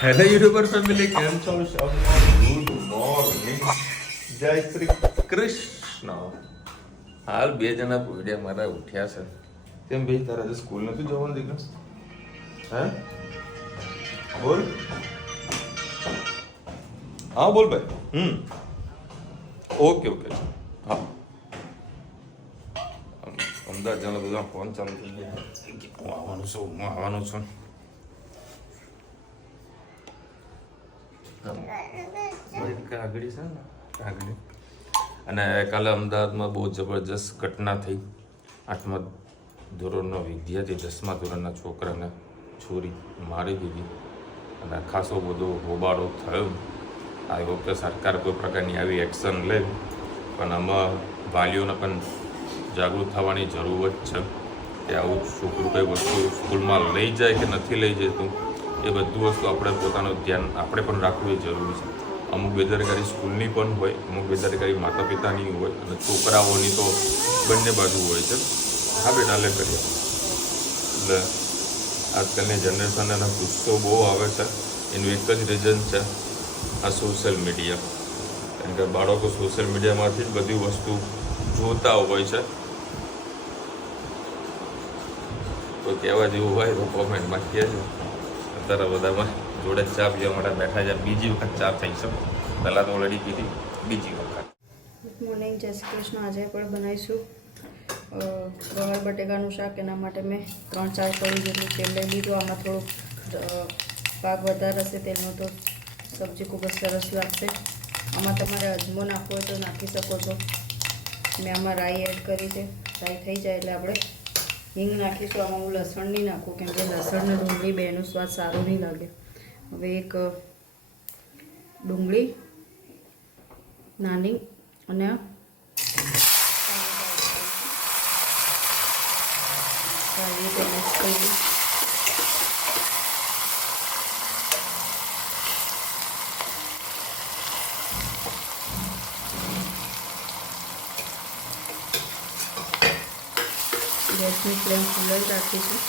Hello YouTuber family, કેમ છો? Good morning, જય શ્રી કૃષ્ણ. હાલ બે જણા પોઈડ્યા મારા ઉઠ્યા છે. કેમ ભાઈ, તારે આજે સ્કૂલ નથી જવાનું દીકરા? હે બોલ. હા બોલ ભાઈ. Okay okay. હા, અમદાવાદ જણા બધા ફોન ચાલુ થઈ ગયા. હું આવવાનું છું, હું આવવાનું છું. આગળ છે ને આગળ. અને કાલે અમદાવાદમાં બહુ જબરજસ્ત ઘટના થઈ. 8મા ધોરણનો વિદ્યાર્થી 10મા ધોરણના છોકરાને છોરી મારી દીધી અને ખાસો બધો હોબાળો થયો. આ વખતે સરકાર કોઈ પ્રકારની આવી એક્શન લે, પણ આમાં વાલીઓને પણ જાગૃત થવાની જરૂર જ છે કે આવું છોકરું કઈ વસ્તુ સ્કૂલમાં લઈ જાય કે નથી લઈ જતું, એ બધું વસ્તુ આપણે પોતાનું ધ્યાન આપણે પણ રાખવું એ જરૂરી છે. અમુક બેદરકારી સ્કૂલની પણ હોય, અમુક બેદરકારી માતા પિતાની હોય અને છોકરાઓની તો બંને બાજુ હોય છે. હા બેટા, લે કરીએ. એટલે આજકાલની જનરેશન એના ગુસ્સો બહુ આવે છે. એનું એક જ રીઝન છે, આ સોશિયલ મીડિયા. કારણ કે બાળકો સોશિયલ મીડિયામાંથી જ બધી વસ્તુ જોતા હોય છે. કોઈ કહેવા જેવું હોય તો કોમેન્ટમાં કહેજો. અત્યારે બધામાં જોડે ચા પીવા માટે બેઠા છે. બીજી વખત ચા થઈ છે, પહેલાં તો ઓલરેડી પીધી, બીજી વખત. ગુડ મોર્નિંગ, જય શ્રી કૃષ્ણ. આજે પણ બનાવીશું ગવાર બટેકાનું શાક. એના માટે મેં 3-4 કળી જેટલું તેલ લઈ લીધું. આમાં થોડુંક પાક વધારે હશે તેલનો તો સબ્જી ખૂબ જ સરસ લાગશે. આમાં તમારે અજમો નાખવો હોય તો નાખી શકો છો. મેં આમાં રાઈ એડ કરી છે. રાઈ થઈ જાય એટલે આપણે હિંગ નાખીશું. આમાં હું લસણ નહીં નાખું, કેમ કે લસણ ને ડુંગળી બેનું સ્વાદ સારો નહીં લાગે. હવે એક ડુંગળી નાની અને સારી રીતે મિક્સ કરી ગેસની ફ્લેમ ફૂલ જ રાખીશું.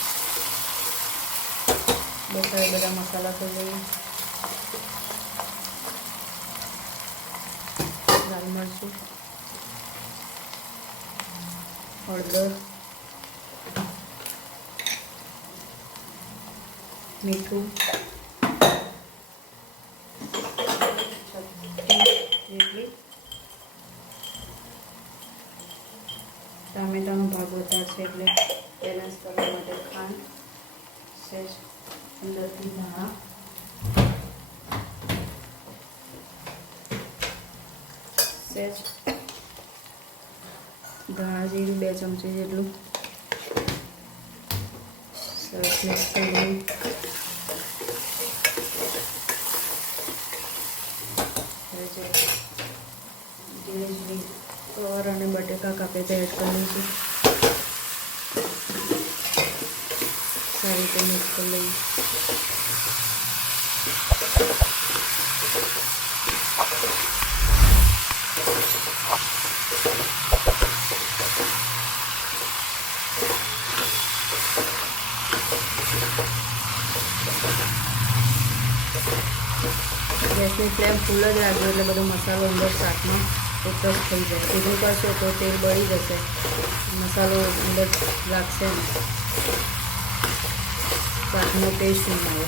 બધા મસાલા થઈ લઈએ. લાલ મરચું, હળદર, મીઠું, જેટલી ટામેટાનો ભાગ વધારે છે એટલે બેલેન્સ કરવા માટે ખાંડ, સહેજ અંદરથી ધાણા, સહેજ ધાણા જીરું 2 ચમચી જેટલું. સરસ મિક્સ કરી દઈએ. ધીરે ધીરે ગવાર અને બટેકા કાપે તે એડ કરી લઈશું. સારી રીતે મિક્સ કરી લઈએ. ગેસની ફ્લેમ ફૂલ જ રાખજો એટલે બધો મસાલો અંદર શાકમાં એકજ થઈ જાય. સીધું કરશો તો તેલ બળી જશે, મસાલો અંદર લાગશે ને શાકનો ટેસ્ટ નહીં આવે.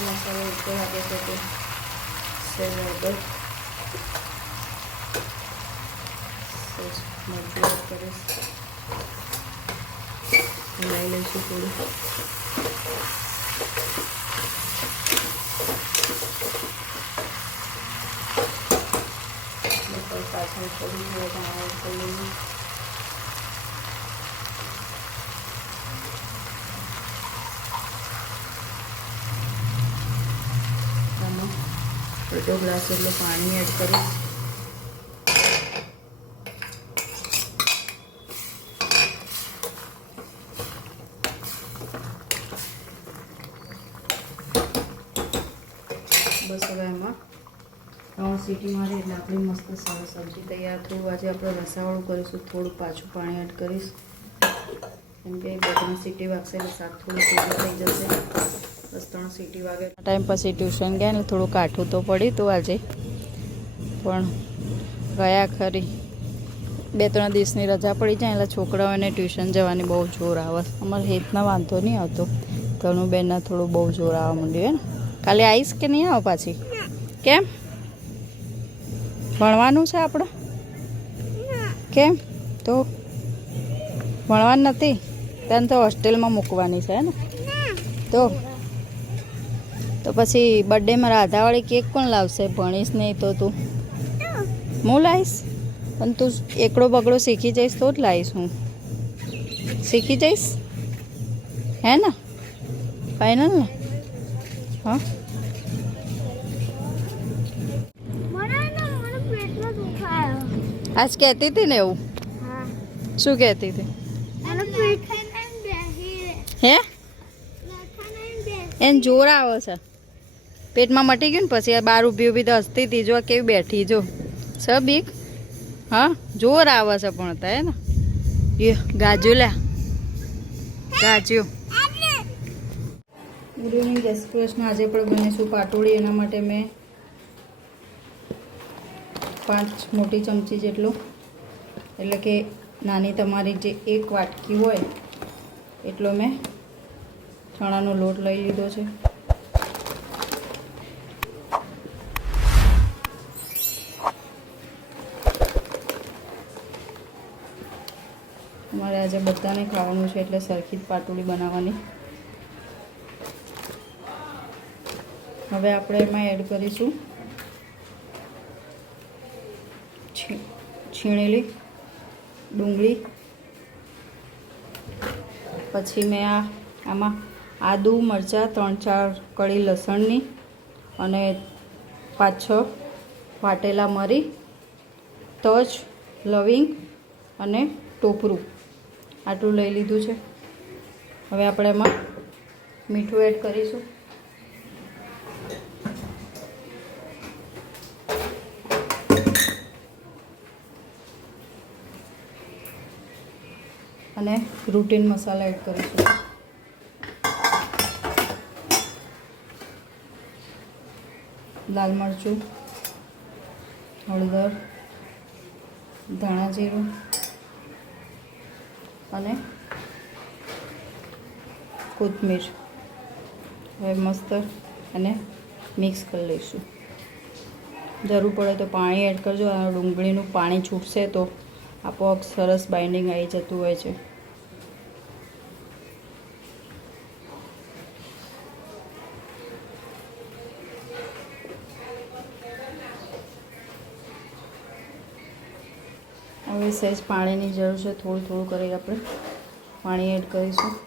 મસાલો ઉપર લાગે છે તો સેજ હળદર, સેજ મરચું એડ કરીશ. હલાવી લઈશું થોડું. પાછળ થોડું ધાણા એડ કરી લઈએ. અડધો ગ્લાસ જેટલું પાણી એડ કરીશ. હવે એમાં 3 સીટી મારે એટલે આપણી મસ્ત સરસ સબ્જી તૈયાર. થોડું આજે આપણે રસાવાળું કરીશું, થોડું પાછું પાણી એડ કરીશ કેમ કે 2-3 સીટી વાગશે એટલે શાક થોડું સીટી થઈ જશે. બસ 3 સીટી વાગે ટાઈમ પછી ટ્યુશન ગયા ને થોડું કાઠું તો પડ્યું હતું આજે, પણ ગયા ખરી. 2-3 દિવસની રજા પડી જાય એટલે છોકરાઓને ટ્યુશન જવાની બહુ જોર આવે. અમારે હેતના વાંધો નહીં આવતો, તનુબેનના થોડું બહુ જોર આવવા માંડ્યું. હે ને કાલે આવીશ કે નહીં આવો પાછી? કેમ ભણવાનું છે આપણે? કેમ તો ભણવાનું નથી? તને તો હોસ્ટેલમાં મૂકવાની છે ને? તો પછી બર્થડેમાં રાધાવાળી કેક કોણ લાવશે? ભણીશ નહીં તો તું? હું લાવીશ, પણ તું એકડો બગડો શીખી જઈશ તો જ લાવીશ હું. શીખી જઈશ હે ને? ફાઇનલ ને? હા આજ કહેતી હતી ને એવું? શું કહેતી હતી? હે એને જોર આવે છે પેટમાં, મટી ગયું ને પછી આ બાર ઊભી ઊભી તો હસતી હતી. જો કેવી બેઠી જો બીક. હા જોર આવે છે પણ હતા હે ને? એ ગાજુ લ્યા ગાજુ. ગુડ ઇવનિંગ, જય શ્રી કૃષ્ણ. આજે પણ બનીશું પાટોળી. એના માટે મેં 5 મોટી ચમચી જેટલું, એટલે કે નાની તમારી જે 1 વાટકી હોય એટલો મેં ચણાનો લોટ લઈ લીધો છે. અમારે આજે બધાને ખાવાનું છે એટલે સરખી જ પાટોળી બનાવવાની. હવે આપણે એમાં એડ કરીશું છીણેલી ડુંગળી. પછી મેં આમાં આદુ મરચાં 3-4 કળી લસણની અને 5-6 વાટેલા મરી, તજ, લવિંગ અને ટોપરું આટલું લઈ લીધું છે. હવે આપણે એમાં મીઠું એડ કરીશું. અને રૂટીન મસાલા એડ કરીશું. લાલ મરચું, હળદર, ધાણા જીરું અને કોથમીર. હવે મસ્ત અને મિક્સ કરી લઈશું. જરૂર પડે તો પાણી એડ કરજો. આ ડુંગળીનું પાણી છૂટશે તો આપોઆપ સરસ બાઇન્ડિંગ આવી જતું હોય છે. હવે સહેજ પાણીની જરૂર છે, થોડું થોડું કરી આપણે પાણી એડ કરીશું.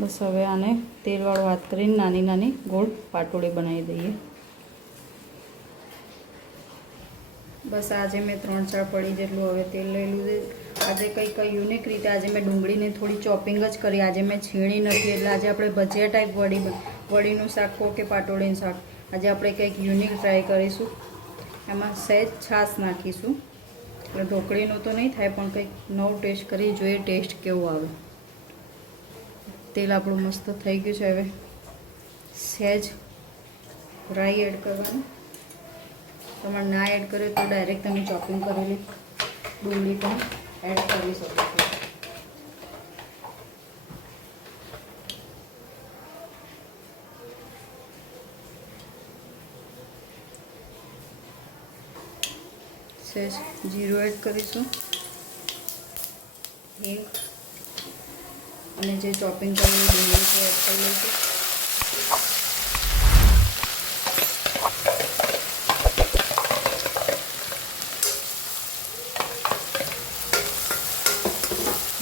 બસ હવે આને તેલવાળો હાથ કરીને નાની નાની ગોળ પાટોળી બનાવી દઈએ. બસ આજે મેં 3-4 પડી જેટલું હવે તેલ લઈ લીધું. આજે કંઈક યુનિક રીતે આજે મેં ડુંગળીને થોડી ચોપિંગ જ કરી. આજે મેં છીણી નથી, એટલે આજે આપણે ભજીયા ટાઈપ વડીનું શાક કહો કે પાટોળીનું શાક, આજે આપણે કંઈક યુનિક ટ્રાય કરીશું. એમાં સહેજ છાશ નાખીશું, એટલે ઢોકળીનું તો નહીં થાય પણ કંઈક નવું ટેસ્ટ કરી જોઈએ, ટેસ્ટ કેવું આવે. તેલ આપણું મસ્ત થઈ ગયું છે. હવે સહેજ રાઈ એડ કરવાનું. તમારે ના એડ કરે તો ડાયરેક્ટ તમે ચોપિંગ કરેલી ડુંગળી પણ એડ કરી શકો છો. સહેજ જીરું એડ કરીશું, હિંગ અને જે ચોપિંગ કરેલી ડુંગળી છે એડ કરી લઈશું.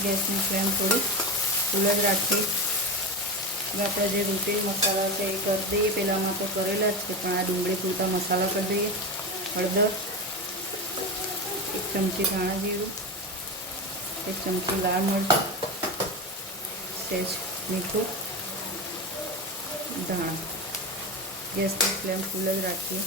ગેસની ફ્લેમ થોડી ફૂલ જ રાખી. હવે આપણે જે રૂટીન મસાલા છે એ કરી દઈએ. પહેલાંમાં તો કરેલા જ છે, પણ આ ડુંગળી પૂરતા મસાલા કરી દઈએ. હળદર, 1 ચમચી ધાણા જીરું, 1 ચમચી લાલ મરચું, સહેજ મીઠું, ધાણા. ગેસની ફ્લેમ ફૂલ જ રાખીએ.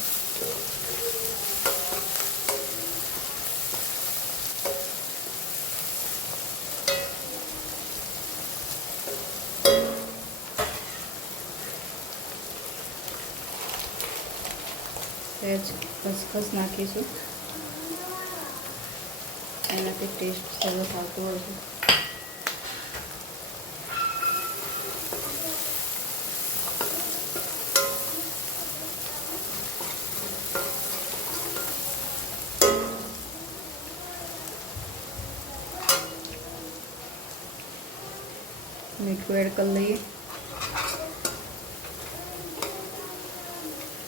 સહેજ ખસખસ નાખીશું, એનાથી ટેસ્ટ સરસ આવતો હોય છે. મીઠું એડ કરી લઈએ.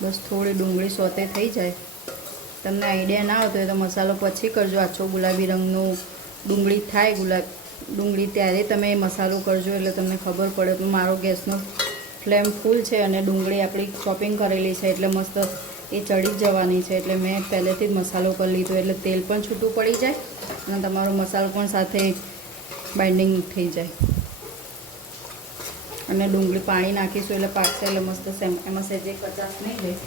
બસ થોડી ડુંગળી સોતે થઈ જાય. તમને આઈડિયા ના આવતો હોય તો મસાલો પછી કરજો. આછો ગુલાબી રંગનું ડુંગળી થાય ડુંગળી ત્યારે તમે એ મસાલો કરજો, એટલે તમને ખબર પડે. તો મારો ગેસનો ફ્લેમ ફૂલ છે અને ડુંગળી આપણી ચોપિંગ કરેલી છે એટલે મસ્ત એ ચડી જવાની છે. એટલે મેં પહેલેથી જ મસાલો કરી લીધો, એટલે તેલ પણ છૂટું પડી જાય અને તમારો મસાલો પણ સાથે બાઇન્ડિંગ થઈ જાય. અને ડુંગળી પાણી નાખીશું એટલે પાકશે, એટલે મસ્ત એમાં સહેજે કચાશ નહીં જાય.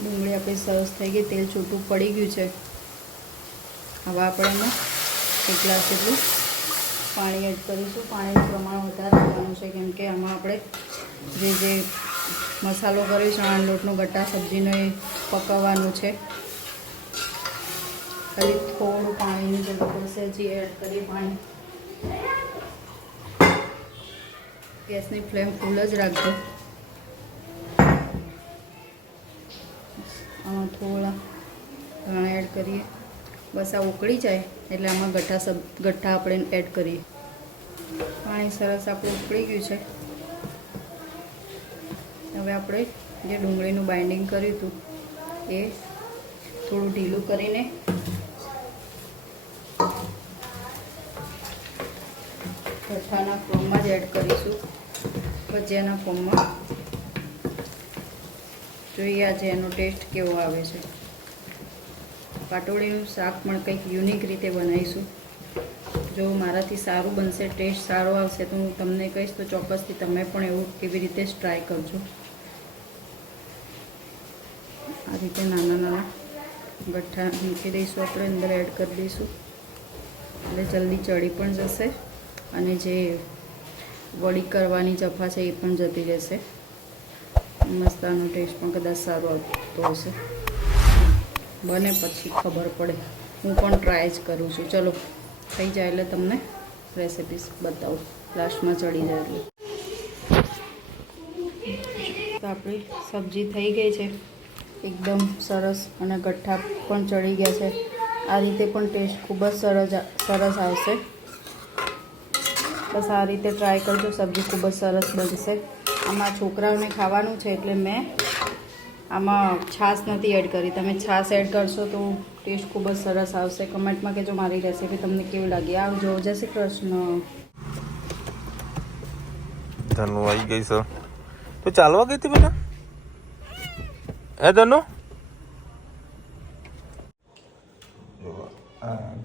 ડુંગળી આપણી સરસ થઈ ગઈ, તેલ છૂટું પડી ગયું છે. હવે આપણે એમાં 1 ગ્લાસ જેટલું પાણી એડ કરીશું. પાણીનું પ્રમાણ વધારે રાખવાનું છે, કેમ કે આમાં આપણે જે મસાલો કર્યો ચણાના લોટનો ગટ્ટા સબ્જીનો એ પકાવવાનું છે. ખાલી થોડું પાણીની જરૂર પડશે, જે એડ કરીએ પાણી. ગેસની ફ્લેમ ફૂલ જ રાખજો. આમાં થોડા ધાણા એડ કરીએ. બસ આ ઉકળી જાય એટલે આમાં ગઠ્ઠા આપણે એડ કરીએ. પાણી સરસ આપણું ઉકળી ગયું છે. હવે આપણે જે ડુંગળીનું બાઇન્ડિંગ કર્યું હતું એ થોડું ઢીલું કરીને ગઠ્ઠાના ફોર્મમાં જ એડ કરીશું. ભજીયાના ફોર્મમાં. જોઈએ આજે એનો ટેસ્ટ કેવો આવે છે. પાટોળીનું શાક પણ કંઈક યુનિક રીતે બનાવીશું. જો મારાથી સારું બનશે, ટેસ્ટ સારો આવશે તો હું તમને કહીશ, તો ચોક્કસથી તમે પણ એવું કેવી રીતે જ ટ્રાય કરજો. આ રીતે નાના નાના ગઠ્ઠા મૂકી દઈશું, આપણે અંદર એડ કરી દઈશું એટલે જલ્દી ચડી પણ જશે અને જે વડી કરવાની જફા છે એ પણ જતી રહેશે. મસ્ત આનો ટેસ્ટ પણ કદાચ સારો આવતો હશે. બને પછી ખબર પડે. હું પણ ટ્રાય જ કરું છું. ચલો થઈ જાય એટલે તમને રેસિપીસ બતાવું, લાસ્ટમાં ચડી જાય એટલે. તો આપણી સબ્જી થઈ ગઈ છે એકદમ સરસ અને ગઠ્ઠા પણ ચડી ગયા છે. આ રીતે પણ ટેસ્ટ ખૂબ જ સરસ આવશે. બસ આ રીતે ટ્રાય કરજો, સબ્જી ખૂબ જ સરસ બનશે. આમાં છોકરાઓને ખાવાનું છે એટલે મેં આમાં છાશ નથી એડ કરી. તમે છાશ એડ કરશો તો ટેસ્ટ ખૂબ જ સરસ આવશે. કમેન્ટમાં કહેજો મારી રેસીપી તમને કેવી લાગી. આવજો. જય શ્રી કૃષ્ણ. ધનુ આવી ગઈ છે. તો ચાલવા ગઈ હતી બેટા? હે ધનુ?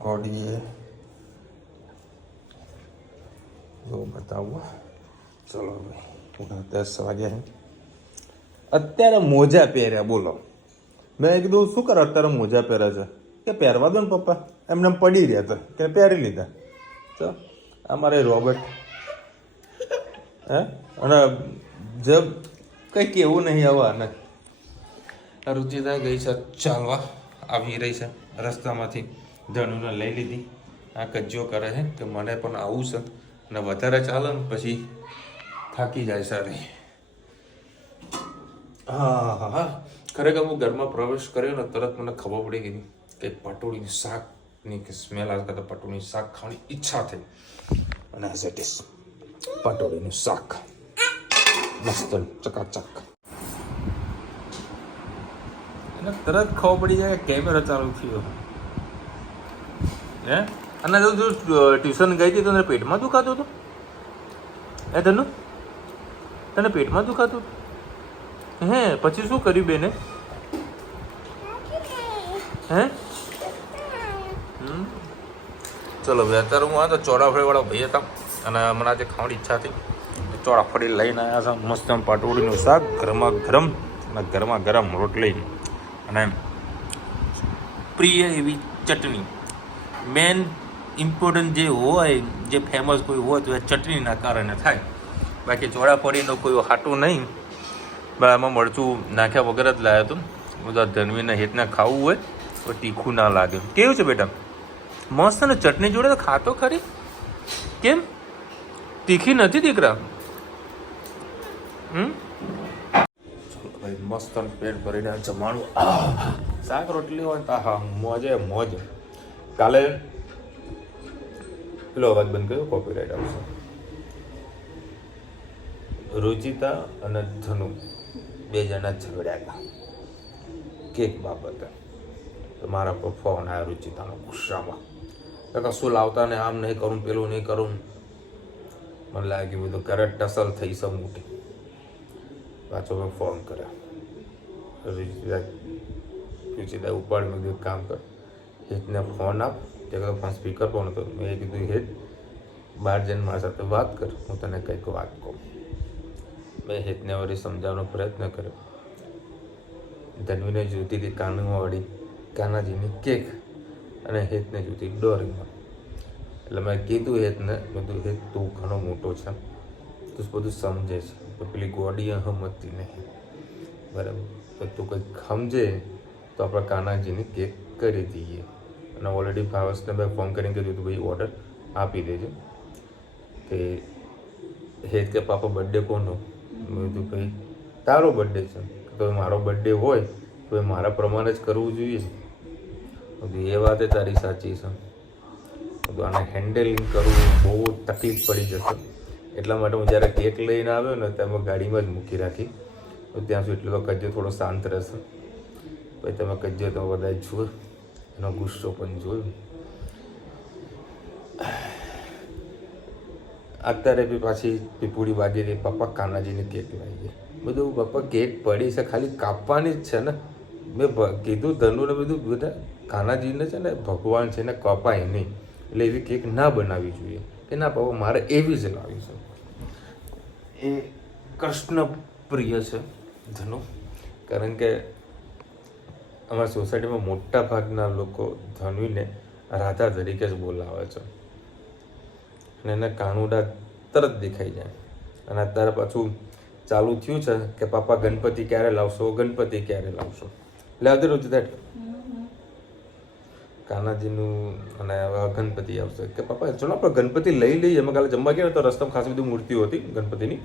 ગોડીએ જો બતાવો. ચલો ભાઈ 10 વાગ્યા. અત્યારે મોજા પહેર્યા, બોલો. મેં કીધું શું કરો અત્યારે મોજા પહેર્યા છે? કે પહેરવા દો ને પપ્પા, એમને પડી રહ્યા હતા કે પહેરી લીધા. તો અમારે રોબર્ટ હે અને જબ કંઈ કેવું નહીં આવવાને. રુચિતા ગઈ છે ચાલવા, આવી રહી છે રસ્તામાંથી. ધનુને લઈ લીધી. આ કજ્જો કરે છે કે મને પણ આવું છે અને વધારે ચાલે ને પછી થાકી જાય સારી. હા હા હા, ખરેખર હું ઘરમાં પ્રવેશ કર્યો ને તરત મને ખબર પડી ગઈ કે પાટોળીનું શાક ની સ્મેલ આવે કરતાં પટોળીનું શાક ખાવાની ઈચ્છા થઈ અને એઝ ઇટ ઇઝ પટોળીનું શાક મસ્ત ચકાચક. એને તરત ખબર પડી જાય કે કેમેરો ચાલુ થયો હે. અને તું ટ્યુશન ગઈ હતી તને પેટમાં દુખાતું હતું હે ધનુ? તને પેટમાં દુખાતું હે? પછી શું કર્યું બેને હે? ચલો ભાઈ અત્યારે હું આ તો ચોરાફળીવાળા ભાઈ હતા અને મને આજે ખાવાની ઈચ્છા હતી. ચોરાફળી લઈને આવ્યા છે મસ્ત પાટોળીનું શાક ગરમા ગરમ અને ગરમા ગરમ રોટલી અને પ્રિય એવી ચટણી. મેન ઇમ્પોર્ટન્ટ જે હોય જે ફેમસ કોઈ હોય તો એ ચટણીના કારણે થાય. બાકી ચોરાફળીનું કોઈ હાટું નહીં. એમાં મરચું નાખ્યા વગર જ લાવ્યો હતો. બધા ધનવીને હેતને ખાવું હોય તો તીખું ના લાગે. કેવું છે બેટા? મસ્ત ને ચટણી જોડે તો ખાતો ખરી. કેમ તીખી નથી દીકરા? ભાઈ મસ્ત પેટ ભરીને જમાડું શાક રોટલી હોય તો હા મોજે મોજ. કાલે પેલો અવાજ બંધ કર્યો કોપીરાઇટ આવશે. રુચિતા અને ધનુ બે જણા ઝઘડ્યા હતા કેક બાબતે. તો મારા પર ફોન આવ્યો રુચિતાનો ગુસ્સામાં કે કશું લાવતા ને આમ નહીં કરું પેલું નહીં કરું. મને લાગ્યું બધું કરે ટસલ થઈ છે મોટી. પાછો મેં ફોન કર્યો રુચિતા ઉપાડ મેં કીધું કામ કર હિતને ફોન આપ. તે કીધું ફોન સ્પીકર પણ હતો. મેં કીધું હિત બહાર જઈને મારી સાથે વાત કર હું તને કંઈક વાત કહું. મેં હિતને વળી સમજાવવાનો પ્રયત્ન કર્યો. ધનવીને જોતી હતી કાનુવાળી કાનાજીની કેક અને હેતને જોતી ડોરીમાં. એટલે મેં કીધું હેતને મેં કીધું હેત તું ઘણો મોટો છે તું બધું સમજે છે તો પેલી ગોડી હમતી નહીં બરાબર. તો તું કંઈક સમજે તો આપણે કાનાજીની કેક કરી દઈએ. અને ઓલરેડી ભાવસને મેં ફોન કરીને કીધું તું ભાઈ ઓર્ડર આપી દેજો. કે હેત કે પાપા બર્થડે કોનો? મેં કીધું ભાઈ તારો બર્થડે છે તો મારો બર્થડે હોય તો એ મારા પ્રમાણે જ કરવું જોઈએ. એ વાત એ તારી સાચી છે. આને હેન્ડલિંગ કરવું બહુ તકલીફ પડી જશે. એટલા માટે હું જ્યારે કેક લઈને આવ્યો ને ત્યારે મેં ગાડીમાં જ મૂકી રાખી. તો ત્યાં સુધી એટલો તો કજ્જો થોડો શાંત રહેશે. પછી તમે કજ્જો તો બધા જુઓ એનો ગુસ્સો પણ જોયો. અત્યારે બી પાછી પીપુડી વાગી રહી પપ્પા કાનાજીની કેક લાવી ગઈ. બધું પપ્પા કેક પડી છે ખાલી કાપવાની જ છે ને. મેં કીધું ધનુને બધું બધા કાનાજીને છે ને ભગવાન છે ને કપાય નહીં એટલે એવી કેક ના બનાવવી જોઈએ. કે ના પપ્પા મારે એવી જ લાવી છે. એ કૃષ્ણ પ્રિય છે ધનુ. કારણ કે અમારા સોસાયટીમાં મોટા ભાગના લોકો ધનુને રાધા તરીકે જ બોલાવે છે અને એને કાનુડા તરત દેખાઈ જાય. અને અત્યારે પાછું ચાલુ થયું છે કે પાપા ગણપતિ ક્યારે લાવશો ગણપતિ ક્યારે લાવશો. લાવતી રોજ દેટ કાનાજીનું અને ગણપતિ આવશે કે પપ્પા ચલો આપણે ગણપતિ લઈ લઈએ. અમે કાલે જમવા ગયા તો રસ્તામાં ખાસી બધી મૂર્તિઓ હતી ગણપતિની.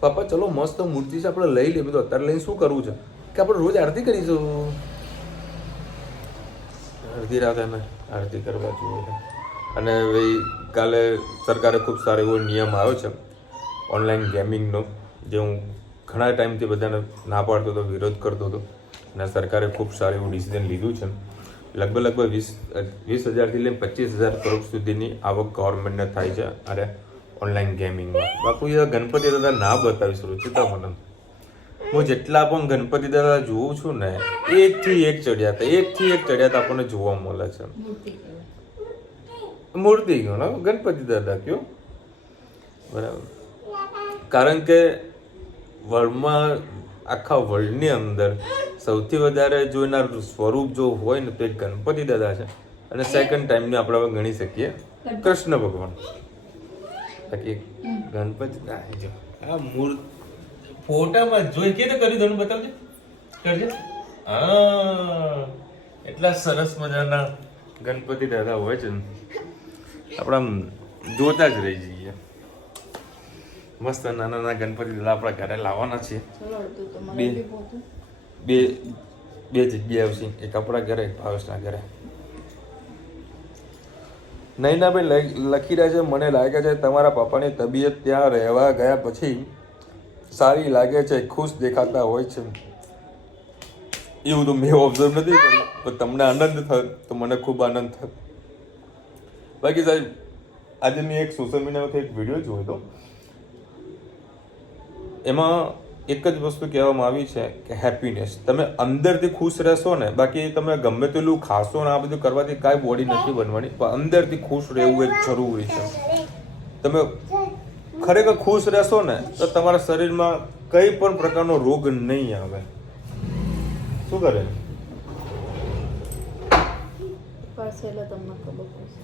પપ્પા ચલો મસ્ત મૂર્તિ છે આપણે લઈ લઈએ. બધું અત્યારે લઈને શું કરવું છે કે આપણે રોજ આરતી કરીશું. અડધી રાતે અમે આરતી કરવા જોઈએ. અને ભાઈ કાલે સરકારે ખૂબ સારો એવો નિયમ આવ્યો છે ઓનલાઈન ગેમિંગનો જે હું ઘણા ટાઈમથી બધાને ના પાડતો હતો વિરોધ કરતો હતો. અને સરકારે ખૂબ સારું એવું ડિસિઝન લીધું છે. લગભગ 20,000થી લઈને 25,000 કરોડ સુધીની આવક ગવર્મેન્ટને થાય છે અરે ઓનલાઈન ગેમિંગમાં. બાપુ એ ગણપતિ દાદા ના બતાવીશ રુચિતા મને. હું જેટલા પણ ગણપતિ દાદા જોઉં છું ને એકથી એક ચડિયાતા આપણને જોવા મળે છે. મૂર્તિ ગયો ને ગણપતિ દાદા કયો બરાબર. કારણ કે વર્લ્ડમાં આખા વર્લ્ડની અંદર સૌથી વધારે જોનાર સ્વરૂપ જો હોય ને તો એક ગણપતિ દાદા છે. અને સેકન્ડ ટાઈમને આપણે હવે ગણી શકીએ કૃષ્ણ ભગવાન. બાકી ગણપતિ જો આ મૂર્તિ ફોટામાં જોઈ કે કરી દઉં બતાવજે કરજે. હા એટલા સરસ મજાના ગણપતિ દાદા હોય છે ને આપણે આમ જોતા જ રહી જઈએ. મસ્ત નાના ગણપતિ દાદા આપણા ઘરે લાવવાના છીએ. બે જગ્યાએ આવશે એક આપણા ઘરે એક ભાવેશના ઘરે. નૈનાભાઈ લખી રહ્યા છે, મને લાગે છે તમારા પપ્પાની તબિયત ત્યાં રહેવા ગયા પછી સારી લાગે છે, ખુશ દેખાતા હોય છે. એવું તો મેં ઓબ્ઝર્વ નથી કર્યું, પણ તમને આનંદ થયો તો મને ખૂબ આનંદ થયો. બાકી સાહેબ આજે મેં એક સોશિયલ મીડિયામાંથી એક વિડીયો જોયો હતો, એમાં એક જ વસ્તુ કહેવામાં આવી છે કે હેપીનેસ, તમે અંદરથી ખુશ રહેશો ને, બાકી તમે ગમે તેટલું ખાશો ને આ બધું કરવાથી કાંઈ બોડી નથી બનવાની, પણ અંદરથી ખુશ રહેવું એ જરૂરી છે. તમે ખરેખર ખુશ રહેશો ને તો તમારા શરીરમાં કઈ પણ પ્રકારનો રોગ નહીં આવે. શું કરે પાર્સેલ તમને ખબર પડશે.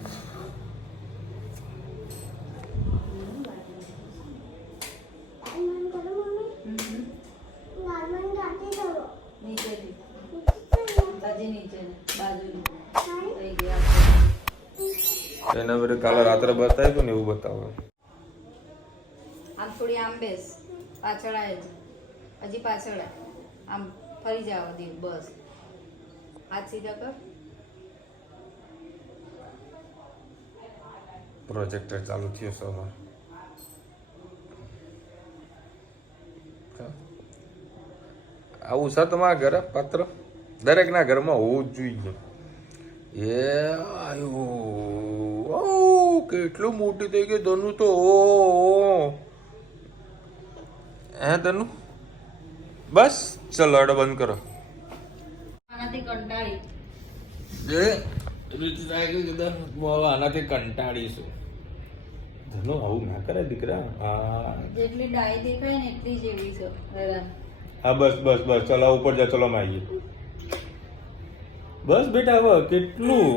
એના વડે કાલે રાત્રે બતાવ્યું ને એવું બતાવો. આમ થોડી આમ બેસ, પાછળ આવે છે, હજી પાછળ આમ ફરી જાવ દીવ, બસ હાથ સીધા કર. પ્રોજેક્ટર ચાલુ થયો સવાર. આવું છે તમારા ઘરે પાત્ર દરેકના ઘરમાં હોવું જ જોઈએ. એ આયો કેટલું મોટી થઈ ગઈ ધનુ તો. હે ધનુ બસ ચલો અડો બંધ કરો. આનાથી કંટાળી આનાથી કંટાળીશું. ધનુ આવું ના કરે દીકરા. જેટલી ડાય દેખાય ને એટલી જેવી છે હેરાન. હા બસ બસ બસ ચલો ઉપર જા. ચલો માં આવીએ. બસ બેટા હવે કેટલું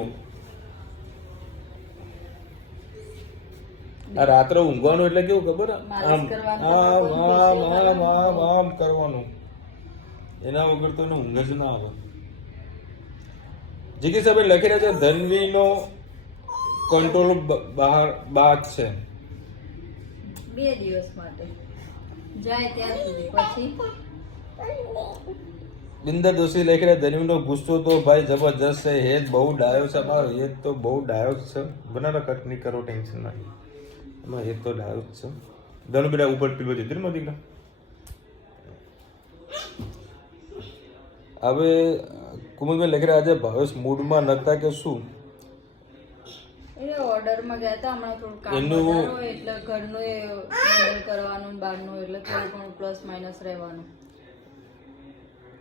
આ રાત્રે ઊંઘવાનું એટલે કેવું ખબર આમ આમ આમ આમ આમ આમ કરવાનું. એના વગર તો ઊંઘ જ ના આવે. જીકી સાહેબ લખી રહ્યા છે ધનવીનો કંટ્રોલ બહાર બાદ છે 2 દિવસ માટે જાય ત્યાં સુધી, પછી બિંદર દોશી લખી રહ્યા ધનવીનો ગુસ્સો તો ભાઈ જબરજસ્ત છે. હેત બહુ ડાયો છે. મારો હેત તો બહુ ડાયો જ છે. બનાવો કટ નહીં કરો, ટેન્શન નહીં. એમાં હેત તો ડાયો જ છે. ધનુ બેટા ઉપર પીલો જતી ને દીકરા. હવે કુમુદભાઈ લખી રહ્યા છે ભાવેશ મૂડમાં નતા કે શું? એટલે ઓર્ડરમાં ગયા હતા હમણાં, થોડું કામ એનું- વધારે હોય એટલે ઘરનું એ ઓર્ડર કરવાનું, બહારનું એટલે થોડું ઘણું પ્લસ માઇનસ રહેવાનું.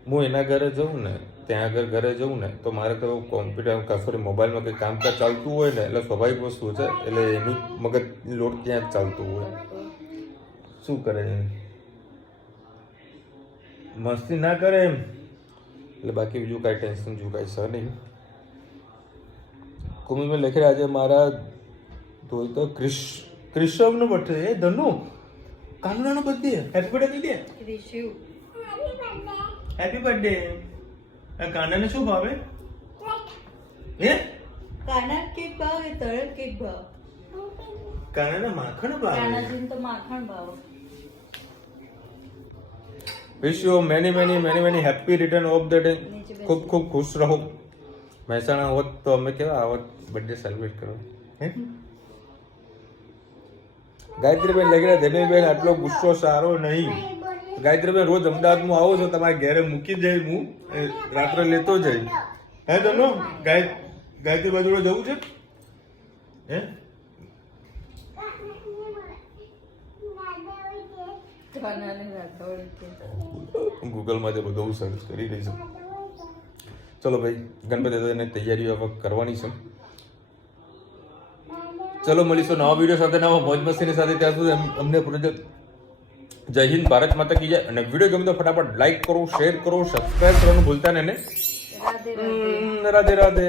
હું એના ઘરે જઉં ને, ત્યાં આગળ ઘરે જઉં ને તો મારે તો કોમ્પ્યુટર સોરી મોબાઈલમાં કંઈ કામકાજ ચાલતું હોય ને એટલે સ્વાભાવિક વસ્તુ છે, એટલે એનું મગજ લોટ ત્યાં જ ચાલતું હોય. શું કરે મસ્તી ના કરે એમ, એટલે બાકી બીજું કાંઈ ટેન્શન જેવું કાંઈ છે નહીં. કુમુદભાઈ લખી રહ્યા છે મારા ધોઈ તો ક્રિશવનો બર્થડે. એ ધનુ કાનુડાનો બર્થડે. હેપી બર્થડે કહી દે. રિશિવ હેપી બર્થડે. કાનાને શું ભાવે? હે કાના કેક ભાવે, તળેલ કેક ભાવ. કાનાને માખણ ભાવે. કાનાજીને તો માખણ ભાવ. Wish you many many many many happy return of the day. ખૂબ ખૂબ ખુશ રહો. મહેસાણા હોત તો અમે કેવા આવત બર્થડે સેલિબ્રેટ કરવા. હે ગાયત્રીબેન લખી રહ્યા ધનવીબેન આટલો ગુસ્સો સારો નહીં. ગાયત્રીબેન રોજ અમદાવાદમાં આવો છો, તમારા ઘરે મૂકી જઈ હું રાત્રે લેતો જઈ. હે ધનુ ગાયત્રી બાજુ જવું છે? હે કાનાને રાખવડી કે ગૂગલમાં બધું સર્ચ કરી રહી છે. ચલો ભાઈ ગણપતિ દાદાની તૈયારીઓ હવે કરવાની છે. ચલો મળીશું નવા વિડીયો સાથે, નવા મોજ મસ્તીની સાથે. ત્યાં સુધી અમને પ્રોજેક્ટ જય હિન્દ, ભારત માતા કી જય. અને વિડીયો ગમે તો ફટાફટ લાઈક કરો, શેર કરો, સબસ્ક્રાઇબ કરવાનું ભૂલતા નહીં ને. રાધે રાધે. રાધે રાધે.